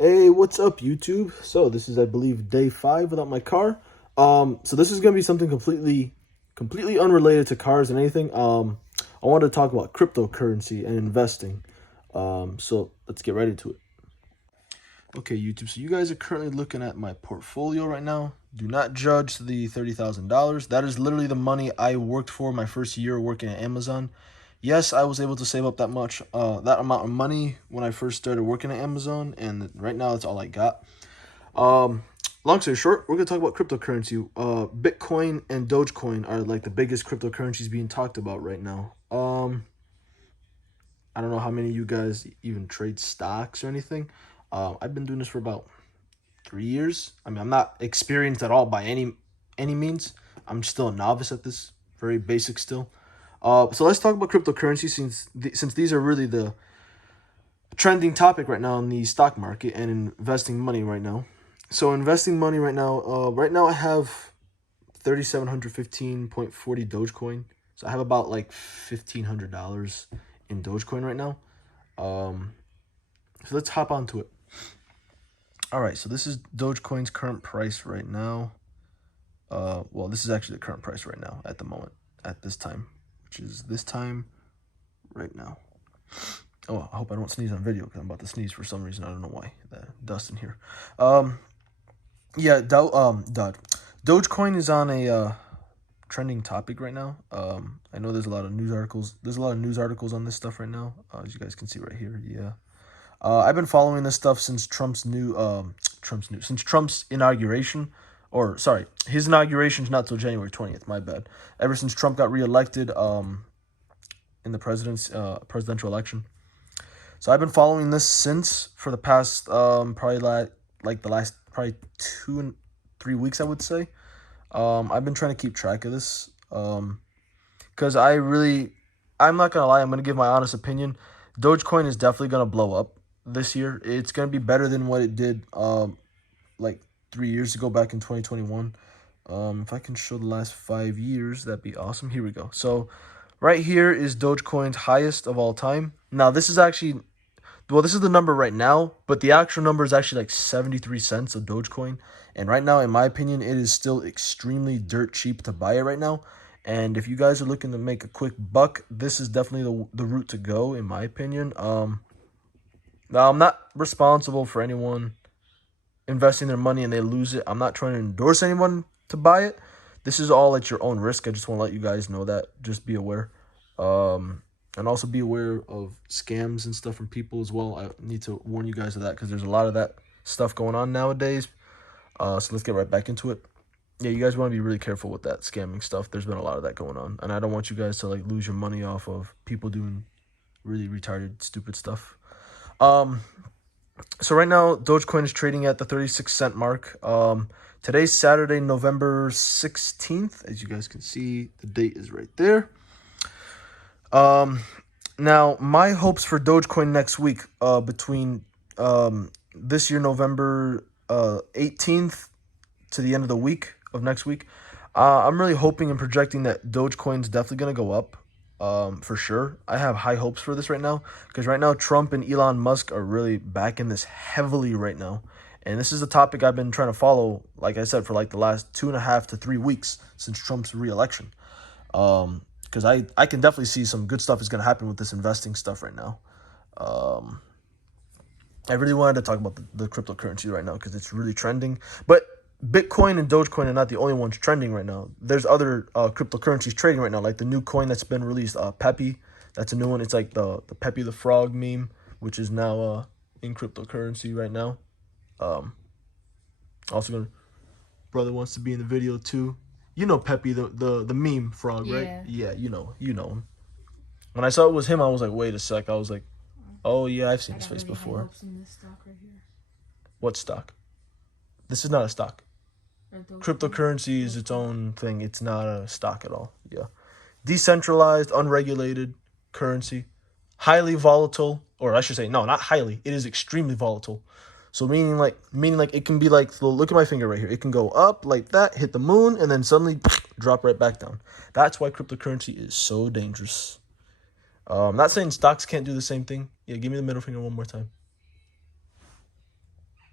Hey, what's up, YouTube? So this is, I believe, day 5 without my car. So this is gonna be something completely unrelated to cars and anything. I wanted to talk about cryptocurrency and investing. So let's get right into it. Okay, YouTube. So you guys are currently looking at my portfolio right now. Do not judge the $30,000. That is literally the money I worked for my first year working at Amazon. Yes, I was able to save up that amount of money when I first started working at Amazon, and right now that's all I got. Um, Long story short, we're gonna talk about cryptocurrency. Bitcoin and Dogecoin are like the biggest cryptocurrencies being talked about right now. I don't know how many of you guys even trade stocks or anything. I've been doing this for about 3 years. I mean, I'm not experienced at all by any means. I'm still a novice at this, very basic still. So let's talk about cryptocurrency since these are really the trending topic right now in the stock market and investing money right now. So investing money right now I have 3,715.40 Dogecoin. So I have about like $1,500 in Dogecoin right now. So let's hop onto it. All right, so this is Dogecoin's current price right now. Well, this is actually the current price right now at the moment, at this time, which is this time right now. Oh, I hope I don't sneeze on video because I'm about to sneeze for some reason. I don't know why. The dust in here. Yeah, Dogecoin is on a trending topic right now. I know there's a lot of news articles. There's a lot of news articles on this stuff right now, as you guys can see right here. Yeah. I've been following this stuff since Trump's inauguration, or sorry, his inauguration's not till January 20th. My bad. Ever since Trump got reelected, in the presidential election. So I've been following this since for the past probably like the last probably 2 and 3 weeks, I would say. I've been trying to keep track of this because I'm not gonna lie. I'm gonna give my honest opinion. Dogecoin is definitely gonna blow up this year. It's gonna be better than what it did like 3 years ago back in 2021. If I can show the last 5 years, that'd be awesome. Here we go. So right here is Dogecoin's highest of all time. Now this is actually, well, this is the number right now, but the actual number is actually like 73 cents of Dogecoin. And right now, in my opinion, it is still extremely dirt cheap to buy it right now. And if you guys are looking to make a quick buck, this is definitely the route to go, in my opinion. Now, I'm not responsible for anyone investing their money and they lose it. I'm not trying to endorse anyone to buy it. This is all at your own risk. I just want to let you guys know that. Just be aware. And also be aware of scams and stuff from people as well. I need to warn you guys of that because there's a lot of that stuff going on nowadays. So let's get right back into it. Yeah, you guys want to be really careful with that scamming stuff. There's been a lot of that going on. And I don't want you guys to like lose your money off of people doing really retarded, stupid stuff. So right now, Dogecoin is trading at the 36-cent mark. Today's Saturday, November 16th. As you guys can see, the date is right there. Now my hopes for Dogecoin next week, between this year November 18th to the end of the week of next week, I'm really hoping and projecting that Dogecoin's definitely gonna go up, for sure. I have high hopes for this right now because right now Trump and Elon Musk are really backing this heavily right now, and this is a topic I've been trying to follow, like I said, for like the last 2.5 to 3 weeks since Trump's reelection. Because I can definitely see some good stuff is going to happen with this investing stuff right now. I really wanted to talk about the cryptocurrency right now because it's really trending. But Bitcoin and Dogecoin are not the only ones trending right now. There's other cryptocurrencies trading right now, like the new coin that's been released, Peppy. That's a new one. It's like the Peppy the Frog meme, which is now in cryptocurrency right now. Also, brother wants to be in the video too. You know Peppy, the meme frog, right? Yeah, you know him. When I saw it was him, I was like, wait a sec. I was like, oh yeah, I've seen his face before. In this stock right here. What stock? This is not a stock. Cryptocurrency is its own thing. It's not a stock at all. Yeah. Decentralized, unregulated currency. Highly volatile, or I should say, no, not highly. It is extremely volatile. So meaning like it can be like, look at my finger right here. It can go up like that, hit the moon, and then suddenly drop right back down. That's why cryptocurrency is so dangerous. I'm not saying stocks can't do the same thing. Yeah, give me the middle finger one more time.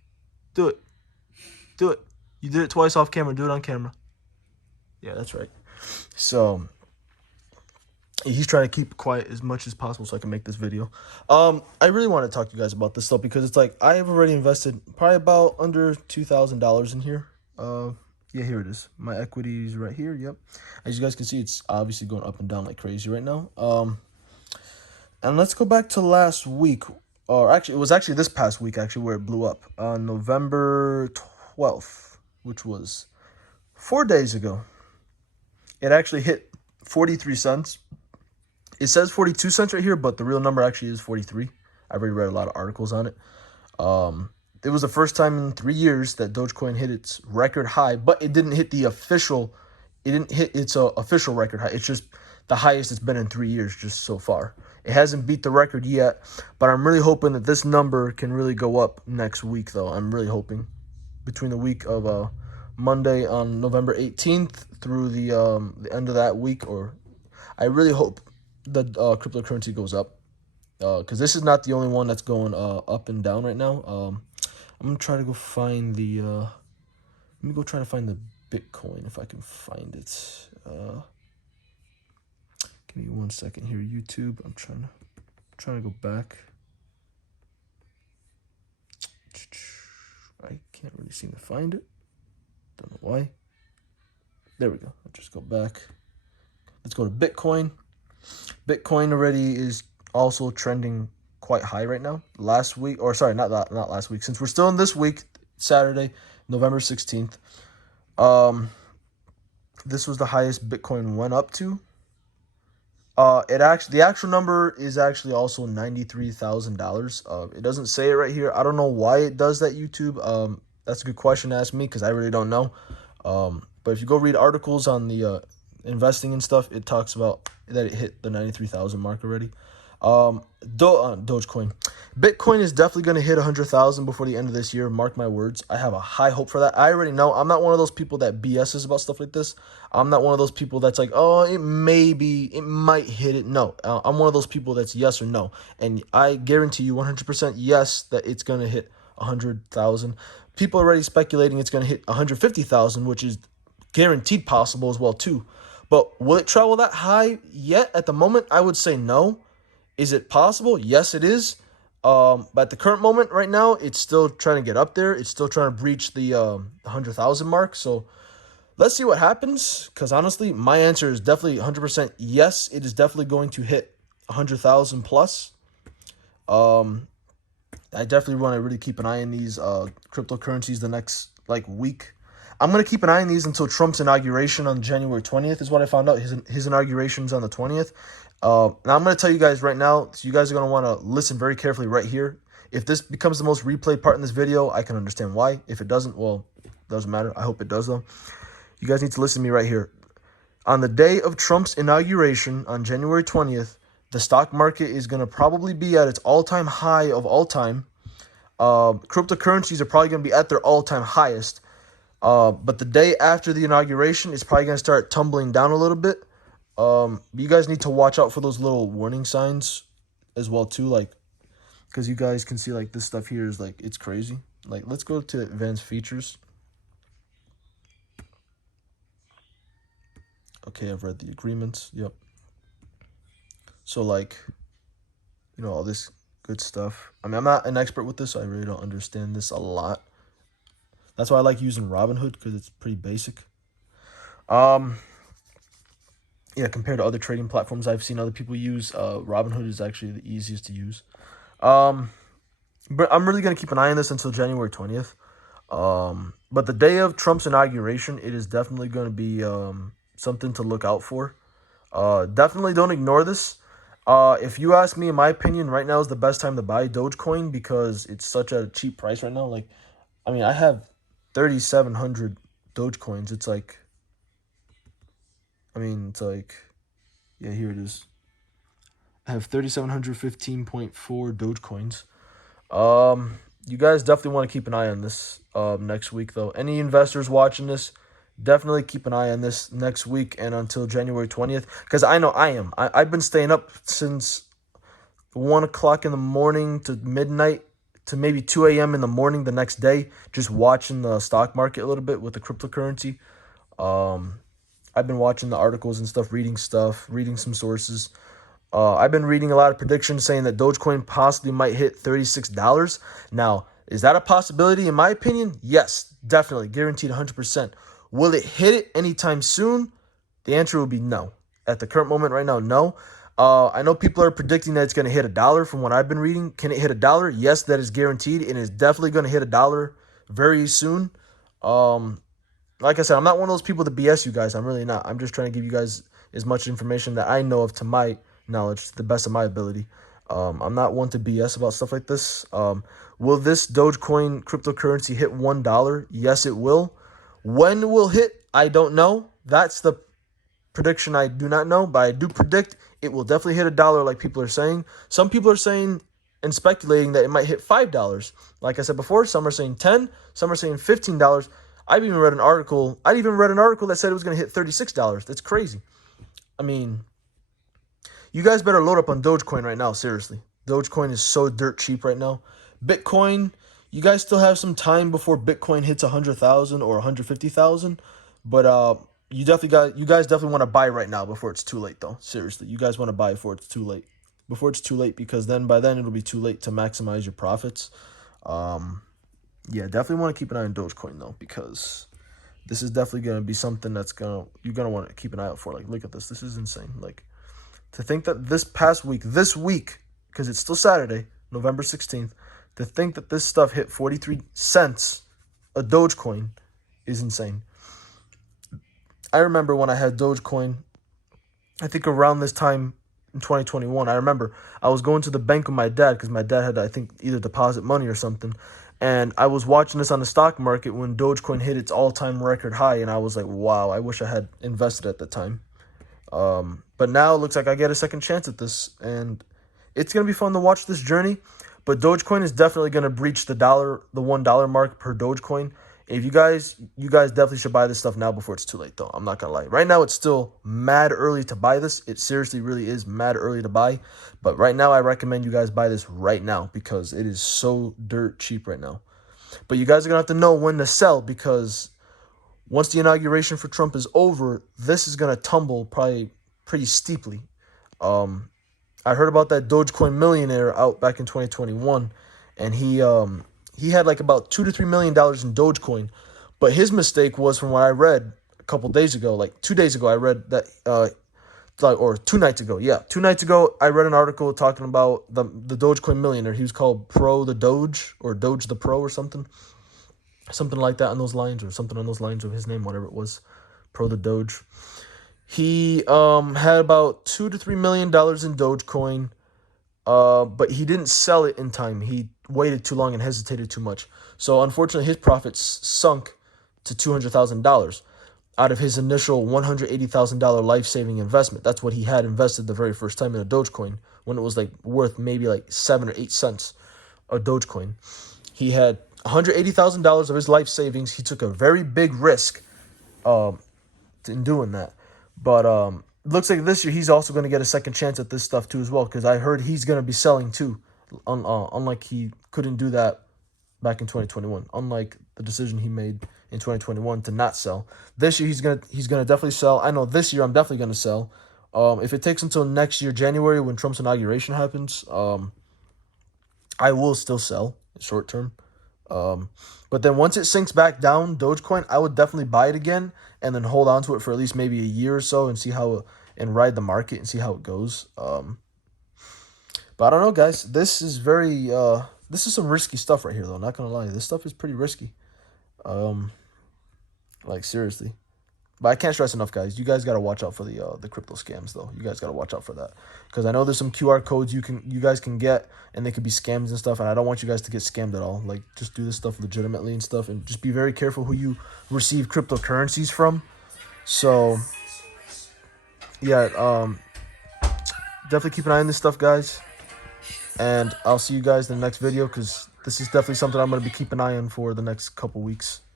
Do it. Do it. You did it twice off camera. Do it on camera. Yeah, that's right. So he's trying to keep quiet as much as possible so I can make this video. I really want to talk to you guys about this stuff because it's like I have already invested probably about under $2,000 in here. Yeah, here it is. My equities right here. Yep. As you guys can see, it's obviously going up and down like crazy right now. And let's go back to last week, or actually, it was actually this past week actually where it blew up on November 12th, which was 4 days ago. It actually hit 43 cents. It says 42 cents right here, but the real number actually is 43. I've already read a lot of articles on it. It was the first time in 3 years that Dogecoin hit its record high, but it didn't hit the official. It didn't hit its official record high. It's just the highest it's been in 3 years just so far. It hasn't beat the record yet, but I'm really hoping that this number can really go up next week, though. I'm really hoping between the week of Monday on November 18th through the end of that week, or I really hope that cryptocurrency goes up, because this is not the only one that's going up and down right now. I'm gonna try to go find the let me go try to find the Bitcoin if I can find it. Give me 1 second here, YouTube. I'm trying to go back. I can't really seem to find it. Don't know why. There we go. I'll just go back. Let's go to Bitcoin. Bitcoin already is also trending quite high right now. Last week, or sorry, not last week. Since we're still in this week, Saturday, November 16th. This was the highest Bitcoin went up to. The actual number is actually also $93,000. It doesn't say it right here. I don't know why it does that, YouTube. That's a good question to ask me because I really don't know. But if you go read articles on the investing and stuff, it talks about that it hit the 93,000 mark already. Dogecoin. Bitcoin is definitely going to hit 100,000 before the end of this year. Mark my words. I have a high hope for that. I already know. I'm not one of those people that BS's about stuff like this. I'm not one of those people that's like, oh, it might hit it. No, I'm one of those people that's yes or no. And I guarantee you 100% yes that it's going to hit 100,000. People are already speculating it's going to hit 150,000, which is guaranteed possible as well too. But will it travel that high yet? At the moment, I would say no. Is it possible? Yes, it is. But at the current moment right now, it's still trying to get up there. It's still trying to breach the 100,000 mark. So let's see what happens. Because honestly, my answer is definitely 100% yes. It is definitely going to hit 100,000 plus. I definitely want to really keep an eye on these cryptocurrencies the next week. I'm going to keep an eye on these until Trump's inauguration on January 20th is what I found out. His inauguration's on the 20th. Now, I'm going to tell you guys right now, so you guys are going to want to listen very carefully right here. If this becomes the most replayed part in this video, I can understand why. If it doesn't, well, it doesn't matter. I hope it does, though. You guys need to listen to me right here. On the day of Trump's inauguration on January 20th, the stock market is going to probably be at its all-time high of all time. Cryptocurrencies are probably going to be at their all-time highest. But the day after the inauguration, it's probably going to start tumbling down a little bit. You guys need to watch out for those little warning signs as well too, because you guys can see this stuff here is it's crazy. Let's go to advanced features. Okay, I've read the agreements. Yep. So all this good stuff. I mean, I'm not an expert with this, so I really don't understand this a lot. That's why I like using Robinhood, because it's pretty basic. Yeah, compared to other trading platforms I've seen other people use, Robinhood is actually the easiest to use. But I'm really going to keep an eye on this until January 20th. But the day of Trump's inauguration, it is definitely going to be something to look out for. Definitely don't ignore this. If you ask me, in my opinion, right now is the best time to buy Dogecoin because it's such a cheap price right now. I mean, I have 3,700 Dogecoins. It's yeah, here it is. I have 3,715.4 Dogecoins. You guys definitely want to keep an eye on this next week, though. Any investors watching this, definitely keep an eye on this next week and until January 20th, because I know I am. I've been staying up since 1 o'clock in the morning to midnight to maybe 2 a.m. in the morning the next day, just watching the stock market a little bit with the cryptocurrency. I've been watching the articles and stuff, reading some sources. I've been reading a lot of predictions saying that Dogecoin possibly might hit $36. Now, is that a possibility? In my opinion, yes, definitely, guaranteed 100%. Will it hit it anytime soon? The answer will be no. At the current moment right now, no. I know people are predicting that it's going to hit $1 from what I've been reading. Can it hit $1? Yes, that is guaranteed. It is definitely going to hit $1 very soon. Like I said, I'm not one of those people to BS you guys. I'm really not. I'm just trying to give you guys as much information that I know of to my knowledge, to the best of my ability. I'm not one to BS about stuff like this. Will this Dogecoin cryptocurrency hit $1? Yes, it will. When it will hit, I don't know. That's the prediction I do not know, but I do predict it will definitely hit $1 like people are saying. Some people are saying and speculating that it might hit $5. Like I said before, some are saying $10, some are saying $15. I've even read an article. I even read an article that said it was going to hit $36. That's crazy. I mean, you guys better load up on Dogecoin right now, seriously. Dogecoin is so dirt cheap right now. Bitcoin, you guys still have some time before Bitcoin hits 100,000 or 150,000, but you guys definitely want to buy right now before it's too late, though. Seriously, you guys want to buy before it's too late. Before it's too late, because by then it'll be too late to maximize your profits. Yeah, definitely want to keep an eye on Dogecoin though, because this is definitely going to be something you're going to want to keep an eye out for. Like, look at this. This is insane. Like, to think that this week, because it's still Saturday, November 16th, to think that this stuff hit 43 cents a Dogecoin is insane. I remember when I had Dogecoin, I think around this time in 2021, I remember I was going to the bank with my dad because my dad had, I think, either deposit money or something. And I was watching this on the stock market when Dogecoin hit its all-time record high. And I was like, wow, I wish I had invested at the time. But now it looks like I get a second chance at this. And it's going to be fun to watch this journey. But Dogecoin is definitely going to breach the $1 mark per Dogecoin. If you guys definitely should buy this stuff now before it's too late, though. I'm not going to lie. Right now, it's still mad early to buy this. It seriously really is mad early to buy. But right now, I recommend you guys buy this right now because it is so dirt cheap right now. But you guys are going to have to know when to sell, because once the inauguration for Trump is over, this is going to tumble probably pretty steeply. I heard about that Dogecoin millionaire out back in 2021, and he had like about $2 to $3 million in Dogecoin. But his mistake was, from what I read a couple days ago, like 2 days ago, I read that, or 2 nights ago. Yeah, 2 nights ago, I read an article talking about the Dogecoin millionaire. He was called Pro the Doge, or Doge the Pro, or something like that on those lines, or something on those lines of his name, whatever it was, Pro the Doge. He had about $2 to $3 million in Dogecoin, but he didn't sell it in time. He waited too long and hesitated too much. So unfortunately, his profits sunk to $200,000 out of his initial $180,000 life-saving investment. That's what he had invested the very first time in a Dogecoin, when it was like worth maybe like 7 or 8 cents a Dogecoin. He had $180,000 of his life savings. He took a very big risk in doing that. But looks like this year he's also going to get a second chance at this stuff too as well, because I heard he's going to be selling too, unlike he couldn't do that back in 2021. Unlike the decision he made in 2021 to not sell. This year he's gonna definitely sell. I know this year I'm definitely going to sell. If it takes until next year, January, when Trump's inauguration happens, I will still sell short term. But then once it sinks back down, Dogecoin, I would definitely buy it again and then hold on to it for at least maybe a year or so and see and ride the market and see how it goes. But I don't know, guys. This is some risky stuff right here, though. Not gonna lie, this stuff is pretty risky. Like, seriously. But I can't stress enough, guys. You guys gotta watch out for the crypto scams, though. You guys gotta watch out for that, because I know there's some QR codes you guys can get, and they could be scams and stuff. And I don't want you guys to get scammed at all. Like, just do this stuff legitimately and stuff, and just be very careful who you receive cryptocurrencies from. So, yeah, definitely keep an eye on this stuff, guys. And I'll see you guys in the next video, because this is definitely something I'm gonna be keeping an eye on for the next couple weeks.